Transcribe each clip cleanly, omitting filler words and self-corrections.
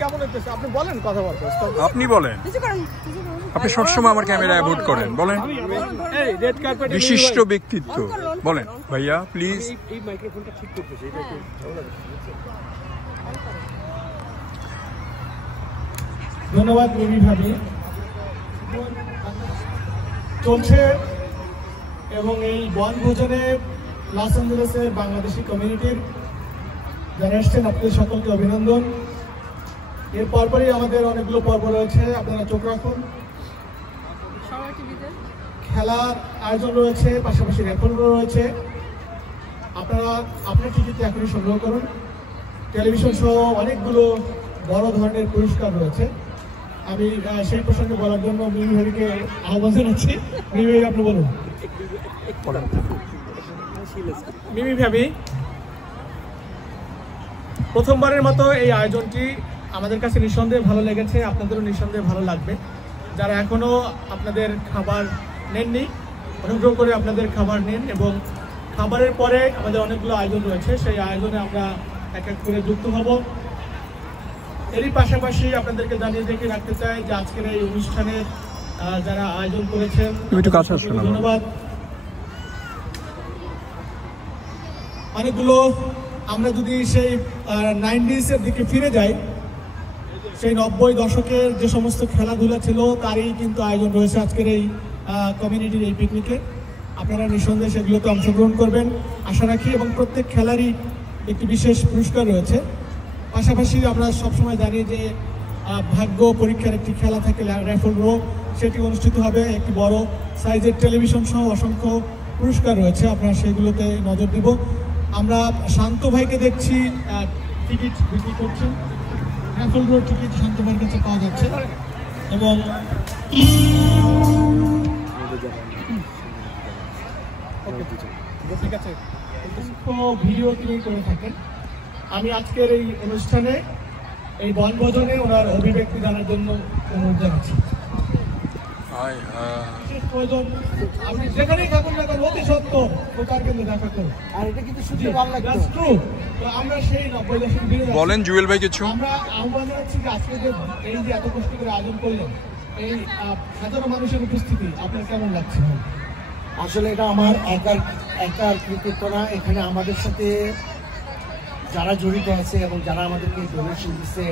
কেমন হচ্ছে আপনি বলেন কথাবার্তা। আপনি বলেন, আপনি সবসময় আমার ক্যামেরায় ভোট করেন, বলেন। বিশিষ্ট ব্যক্তিত্ব বলেন ভাইয়া প্লিজ। এই মাইক্রোফোনটা ঠিক করতেছে, এটা একটু ধন্যবাদ মিমি ভাবি। চলছে এবং এই বনভোজনে লস অ্যাঞ্জেলেসের বাংলাদেশি কমিউনিটির যারা এসছেন আপনাদের সকলকে অভিনন্দন। এর পরপরই আমাদের অনেকগুলো পর্ব রয়েছে, আপনারা চোখ রাখুন। খেলার আয়োজন রয়েছে, পাশাপাশি রেফারেলও রয়েছে। আপনারা আপনার টিকিট এখনই সংগ্রহ করুন। টেলিভিশন সহ অনেকগুলো বড় ধরনের পুরস্কার রয়েছে। আমি সেই প্রসঙ্গে বলার জন্য মিমি ভাবিকে আহ্বান জানাচ্ছি। মিমি ভাবি আপনি বলুন। মিমি ভাবি, প্রথমবারের মতো এই আয়োজনটি আমাদের কাছে নিঃসন্দেহে ভালো লেগেছে, আপনাদেরও নিঃসন্দেহে ভালো লাগবে। যারা এখনো আপনাদের খাবার নেননি, অনুগ্রহ করে আপনাদের খাবার নিন এবং খাবারের পরে আমাদের অনেকগুলো আয়োজন রয়েছে, সেই আয়োজনে আমরা এক এক করে যুক্ত হব। এরই পাশাপাশি আপনাদেরকে জানিয়ে রেখে রাখতে চাই যে আজকের এই অনুষ্ঠানে যারা আয়োজন করেছেন ধন্যবাদ। অনেকগুলো আমরা যদি সেই 90s-এর দিকে ফিরে যাই, সেই 90 দশকের যে সমস্ত খেলাধুলা ছিল তারই কিন্তু আয়োজন রয়েছে আজকের এই কমিউনিটির এই পিকনিকে। আপনারা নিঃসন্দেহে সেগুলোতে অংশগ্রহণ করবেন আশা রাখি এবং প্রত্যেক খেলারই একটি বিশেষ পুরস্কার রয়েছে। পাশাপাশি আমরা সবসময় জানি যে ভাগ্য পরীক্ষার একটি খেলা থাকে র্যাফল ড্র, সেটি অনুষ্ঠিত হবে। একটি বড় সাইজের টেলিভিশন সহ অসংখ্য পুরস্কার রয়েছে, আপনারা সেগুলোতে নজর দিব। আমরা শান্ত ভাইকে দেখছি টিকিট বিক্রি করছেন, র্যাফল ড্র টিকিট শান্ত ভাইয়ের কাছে পাওয়া যাচ্ছে এবং ঠিক আছে ভিডিও তিনি করে থাকেন। আমি আজকের এই অনুষ্ঠানে এই বনভোজনে ওনার অভিব্যক্তি জানার জন্য অনুরোধ জানাচ্ছি। আপনি যেখানেই থাকুন না কেন অতি সত্য প্রচার কেন্দ্রে দেখা করুন। আর এটা কিন্তু শুনতে ভালো লাগছে। আমরা সেই 90 দশক বলেন জুয়েল ভাই কিছু। আমরা আহ্বান জানাচ্ছি যে আজকে যে এই যে এত কষ্ট করে আয়োজন করলেন, এই হাজারো মানুষের উপস্থিতি আপনার কেমন লাগছে? আসলে এটা আমার একার কৃতিত্ব না, এখানে আমাদের সাথে যারা জড়িত আছে এবং যারা আমাদেরকে ডোনেশন দিচ্ছে,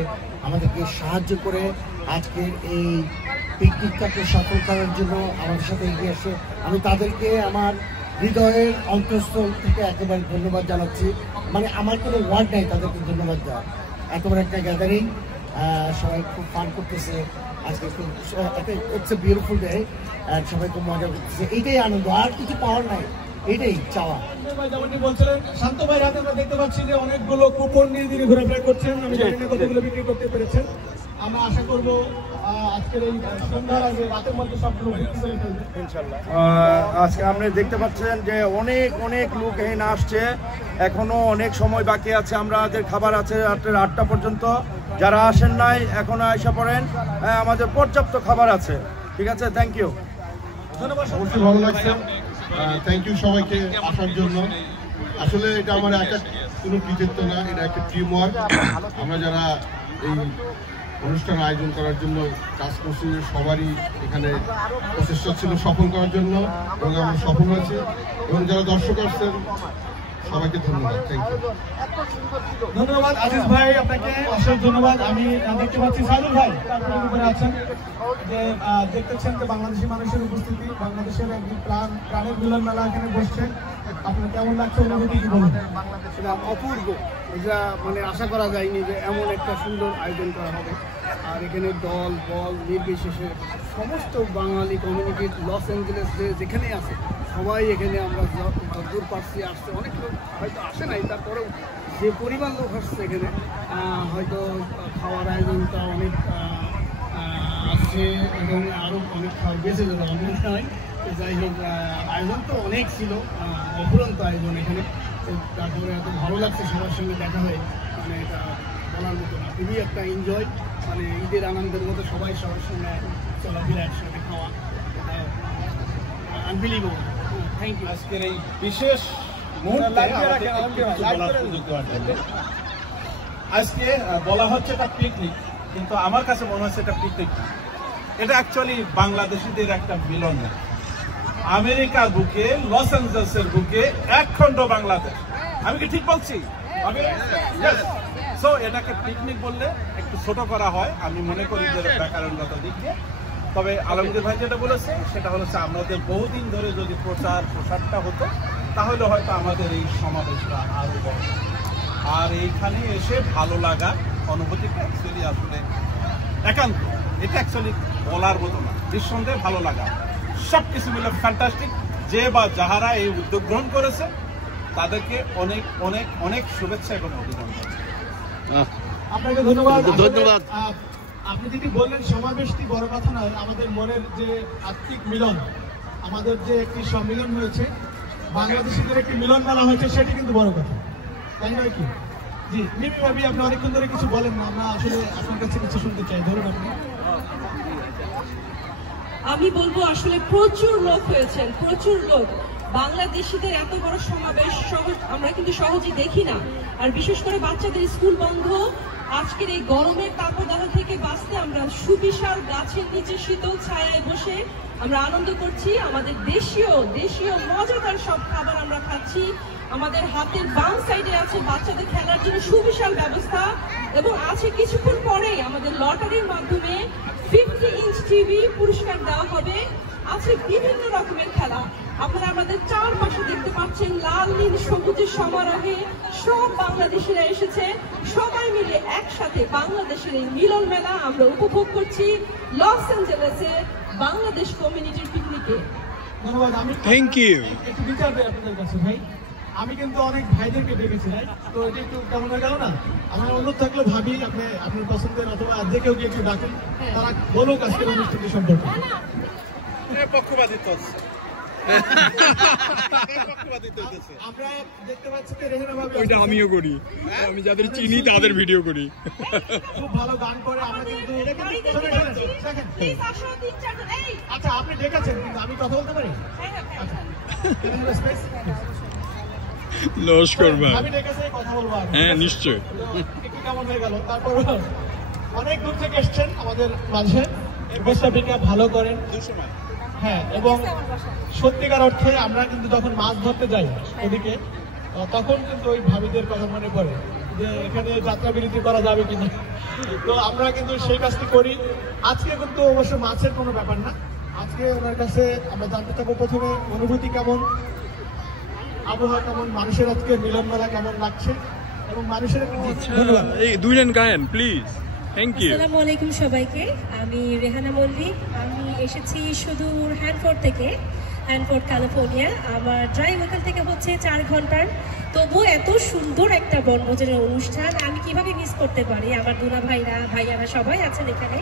আমাদেরকে সাহায্য করে আজকের এই পিকনিকটাকে সফল করার জন্য আমাদের সাথে এগিয়ে আসে, আমি তাদেরকে আমার হৃদয়ের অন্তঃস্থল থেকে একেবারে ধন্যবাদ জানাচ্ছি। মানে আমার কোনো ওয়ার্ড নাই তাদেরকে ধন্যবাদ দেওয়া। একেবারে একটা গ্যাদারিং, সবাই খুব ফান করতেছে আজকে, খুব ইটস এ বিউটিফুল ডে, সবাই খুব মজা করতেছে। এইটাই আনন্দ, আর কিছু পাওয়ার নাই, এটাই চাওয়া। যেমনটি বলছিলেন শান্ত ভাই, রাতে আমরা দেখতে পাচ্ছি যে অনেকগুলো কুপন নিয়ে তিনি ঘোরাফেরা করছেন, আমি জানি না কতগুলো বিক্রি করতে পেরেছেন। আমরা আশা করবো আজকের এই সন্ধ্যার আগে রাতের মধ্যে সবগুলো বিক্রি করে ফেলবে ইনশাআল্লাহ। আজকে আপনি দেখতে পাচ্ছেন যে অনেক অনেক লোক এখানে আসছে, এখনো অনেক সময় বাকি আছে। আমাদের খাবার আছে রাত্রে 8টা পর্যন্ত। যারা আসেন নাই এখনো আইসা পড়েন, আমাদের পর্যাপ্ত খাবার আছে। ঠিক আছে, থ্যাংক ইউ। ধন্যবাদ, অবশ্যই ভালো লাগছে। থ্যাংক ইউ সবাইকে আসার জন্য। আসলে এটা আমার একা কোনো কৃতিত্ব না, এটা একটা টিম ওয়ার্ক। আমরা যারা এই অনুষ্ঠান আয়োজন করার জন্য কাজ করছি, সবারই এখানে প্রচেষ্টা ছিল সফল করার জন্য এবং আমরা সফল হয়েছি। এবং যারা দর্শক আসছেন সবাইকে ধন্যবাদ, থ্যাংক ইউ। ধন্যবাদ আজিজ ভাই, আপনাকে অশেষ ধন্যবাদ। আমি দেখতে পাচ্ছি সাইদুল ভাই উপরে আছেন, যে দেখতেছেন যে বাংলাদেশি মানুষের উপস্থিতি, বাংলাদেশের একটি প্রাণের মিলন মেলা এখানে বসছে। আপনার কেমন লাগছে, অনুভূতি কি বলুন? সেটা অপূর্ব, এটা মানে আশা করা যায়নি যে এমন একটা সুন্দর আয়োজন করা হবে। আর এখানে দল বল নির্বিশেষে সমস্ত বাঙালি কমিউনিটির লস অ্যাঞ্জেলেস যেখানেই আছে সবাই এখানে আমরা যতদূর পারছি আসছে। অনেক লোক হয়তো আসে নাই, তারপরেও যে পরিমাণ লোক আসছে এখানে হয়তো খাওয়ার আয়োজনটা অনেক আসছে এবং আরও অনেক খাওয়ার বেঁচে যাবে আমার মনে হয়। যাই হোক, আয়োজন তো অনেক ছিল, অফুরন্ত আয়োজন এখানে। তারপরে এত ভালো লাগছে সবার সঙ্গে দেখা হয়ে, মানে এটা বলার মতো না। খুবই একটা এনজয়, মানে ঈদের আনন্দের মতো সবাই সবার সঙ্গে চলাফেরা, একসাথে খাওয়া, আনবিলিভেবল। Thank you. আজকের এই বিশেষ আজকে বলা হচ্ছে একটা পিকনিক, কিন্তু আমার কাছে মনে হচ্ছে এটা পিকনিক না, এটা অ্যাকচুয়ালি বাংলাদেশিদের একটা মিলন। আমেরিকার বুকে, লস অ্যাঞ্জেলসের বুকে একখণ্ড বাংলাদেশ। আমি কি ঠিক বলছি? সো এটাকে পিকনিক বললে একটু ছোট করা হয়, আমি মনে করি যে ব্যাকরণগত দিক দিয়ে। তবে আলমগীর ভাই যেটা বলেছে সেটা হচ্ছে আমাদের বহুদিন ধরে যদি প্রসারটা হতো তাহলে হয়তো আমাদের এই সমাবেশটা আরো বড়। আর এইখানে এসে ভালো লাগা অনুভূতিটা অ্যাকচুয়ালি আসলে একান্ত, এটা অ্যাকচুয়ালি বলার মতো না, নিঃসন্দেহে ভালো লাগা। সব কিছু মিলে ফ্যান্টাস্টিক। যে বা যাহারা এই উদ্যোগ গ্রহণ করেছে তাদেরকে অনেক অনেক অনেক শুভেচ্ছা এবং অভিনন্দন। আপনাকে ধন্যবাদ। আপনি যেটি বললেন সমাবেশটি বড় কথা নয়, আমাদের মনের যে আত্মিক মিলন, আমাদের যে একটি সম্মিলন হয়েছে, বাংলাদেশিদের একটি মিলন মেলা হয়েছে, সেটি কিন্তু বড় কথা, তাই নয় কি? জি মিমি ভাবি, আপনি অনেকক্ষণ ধরে কিছু বলেন না, আমরা আসলে আপনার কাছে কিছু শুনতে চাই। ধরুন আপনি। আমি বলবো আসলে প্রচুর লোক হয়েছেন, প্রচুর লোক। বাংলাদেশিদের এত বড় সমাবেশ আমরা কিন্তু সহজেই দেখি না। আর বিশেষ করে বাচ্চাদের স্কুল বন্ধ, আজকের এই গরমের তাপদাহ থেকে বাঁচতে আমরা সুবিশাল গাছের নিচে শীতল ছায়ায় বসে আমরা আনন্দ করছি। আমাদের দেশীয় মজাদার সব খাবার আমরা খাচ্ছি। আমাদের হাতের বাম সাইডে আছে বাচ্চাদের খেলার জন্য সুবিশাল ব্যবস্থা, এবং আছে কিছুক্ষণ পরেই আমাদের লটারির মাধ্যমে 50 ইঞ্চ টিভি পুরস্কার দেওয়া হবে। আছে বিভিন্ন রকমের খেলা। আপনারা আমাদের চারপাশে দেখতে পাচ্ছেন লাল নীল সবুজের সমারোহে সব বাংলাদেশিরা এসেছে। সবাই মিলে একসাথে বাংলাদেশের এই মিলন মেলা আমরা উপভোগ করছি লস অ্যাঞ্জেলেসে বাংলাদেশ কমিউনিটির পিকনিকে। ধন্যবাদ। আমি থ্যাংক ইউ। একটু বিচার দেয় আপনাদের কাছে ভাই, আমি কিন্তু অনেক ভাইদেরকে ডেকেছি, রাইট? তো এটা একটু কেমন হয়ে গেল না? আমার অনুরোধ থাকলে ভাবি আপনি আপনার পছন্দের অথবা যে কেউ একটু ডাকেন, তারা বলুক আজকের অনুষ্ঠানটি সম্পর্কে। পক্ষপাতিত্ব আমরা দেখতে পাচ্ছি যে রেহানা ভাবি ওইটা আমিও করি, আমি যাদের চিনি তাদের ভিডিও করি। খুব ভালো গান করে। আমরা কিন্তু আচ্ছা আপনি ডেকেছেন, কিন্তু আমি কথা বলতে পারি? নমস্কার ভাই। আমি ডেকেছি, কথা বলবো। হ্যাঁ নিশ্চয়। একটু কেমন হয়ে গেল? তারপর অনেক দূর থেকে এসছেন আমাদের মাঝে, উপস্থাপিকা ভালো করেন। হ্যাঁ, এবং সত্যিকার অর্থে আমরা কিন্তু যখন মাছ ধরতে যাই ওদিকে, তখন কিন্তু ওই ভাবিদের কথা মনে পড়ে যে এখানে যাত্রা বিরতি করা যাবে কিনা। তো আমরা কিন্তু সেই কাজটি করি। আজকে কিন্তু অবশ্য মাছের কোনো ব্যাপার না, আজকে ওনার কাছে আমরা জানতে চাবো প্রথমে অনুভূতি কেমন, আবহাওয়া কেমন, মানুষের আজকে মিলন মেলা কেমন লাগছে, এবং মানুষের ধন্যবাদ। এই দুই লাইন গায়েন প্লিজ। Thank you. আসসালামু আলাইকুম সবাইকে। আমি রেহানা মল্লিক। আমি এসেছি সুদূর হ্যানফোর্ড থেকে, হ্যানফোর্ড ক্যালিফোর্নিয়া। আমার ড্রাইভ ওখান থেকে হচ্ছে 4 ঘন্টার। তবু এত সুন্দর একটা বনভোজনের অনুষ্ঠান আমি কিভাবে মিস করতে পারি? আমার দুলা ভাইয়ারা সবাই আছেন এখানে।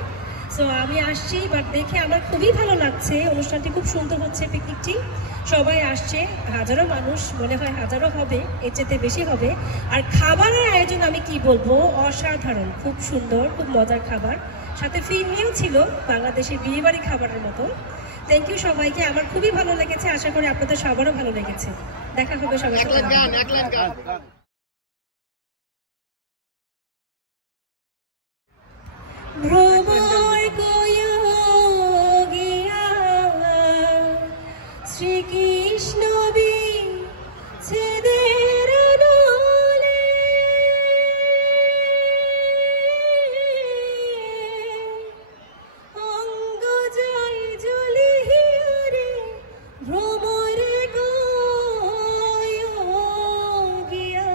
সো আমি আসছি, বাট দেখে আমার খুবই ভালো লাগছে। অনুষ্ঠানটি খুব সুন্দর হচ্ছে, পিকনিকটি সবাই আসছে, হাজারো মানুষ, মনে হয় হাজারো হবে, এর চেয়ে বেশি হবে। আর খাবারের আয়োজন আমি কি বলবো, অসাধারণ, খুব সুন্দর, খুব মজার খাবার। সাথে ফিরনিও ছিল বাংলাদেশের বিয়েবাড়ি খাবারের মতো। থ্যাংক ইউ সবাইকে, আমার খুবই ভালো লেগেছে। আশা করি আপনাদের সবারও ভালো লেগেছে। দেখা হবে সবাই। শ্রীকৃষ্ণ বিচ্ছেদের আলোলে অঙ্গ জয় জ্বলিয়া রে ভ্রমরে গিয়া।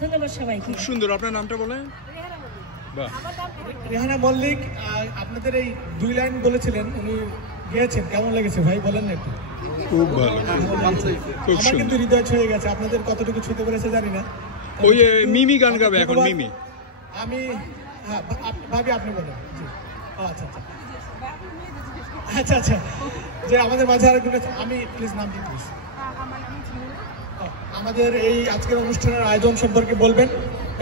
ধন্যবাদ সবাইকে। খুব সুন্দর। আপনার নামটা বলেন। বাহ। রেহানা মল্লিক, আপনাদের এই 2 লাইন বলেছিলেন, উনি গেয়েছেন, কেমন লেগেছে ভাই বলেন না একটু? খুব ভালো, খুব আমার কিন্তু সুন্দর। হৃদয় ছুঁয়ে গেছে। আপনাদের কতটুকু ছুঁতে পেরেছে জানি না। ওই মিমি গান গাবে এখন, মিমি। আমি ভাবি আপনি বলেন। জি, আচ্ছা আচ্ছা আচ্ছা আচ্ছা, যে আমাদের মাঝে আর আমি প্লিজ নামটি প্লিজ আমাদের এই আজকের অনুষ্ঠানের আয়োজন সম্পর্কে বলবেন,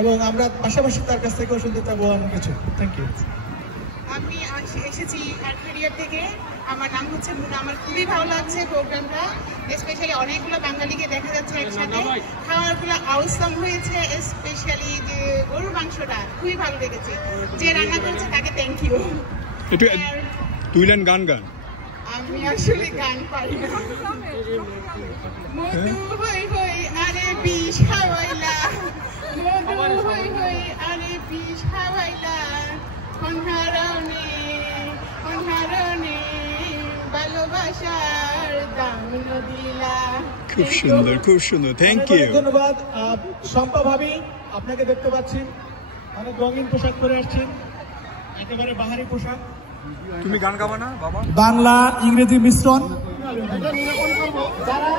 এবং আমরা পাশাপাশি তার কাছ থেকেও শুনতে চাবো অনেক কিছু। Thank you. আমি এসেছি আর্টফেরিয়ার থেকে। আমার নাম হচ্ছে মুনা। আমার খুবই ভালো লাগছে প্রোগ্রামটা, স্পেশালি অনেকগুলো বাঙালিকে দেখা যাচ্ছে একসাথে। খাবারগুলো আউসম হয়েছে, স্পেশালি যে গরুর মাংসটা খুবই ভালো লেগেছে। যে রান্না করেছে তাকে থ্যাংক ইউ। তুই লেন গান গান। আমি আসলে গান পারি না। মধু হই হই আরে বিষ হাওয়াইলা, মধু হই হই আরে বিষ হাওয়াইলা, অনহারণে অনহারণে ভালোবাসার দাম দিলা। খুব সুন্দর, খুব সুন্দর, থ্যাংক ইউ। ধন্যবাদ। শম্পা ভাবি, আপনাকে দেখতে পাচ্ছি অনেক রঙিন পোশাক পরে আসছেন, একেবারে বাহারি পোশাক। তুমি গান গাবা না বাবা? বাংলা ইংরেজি মিশ্রণ। যারা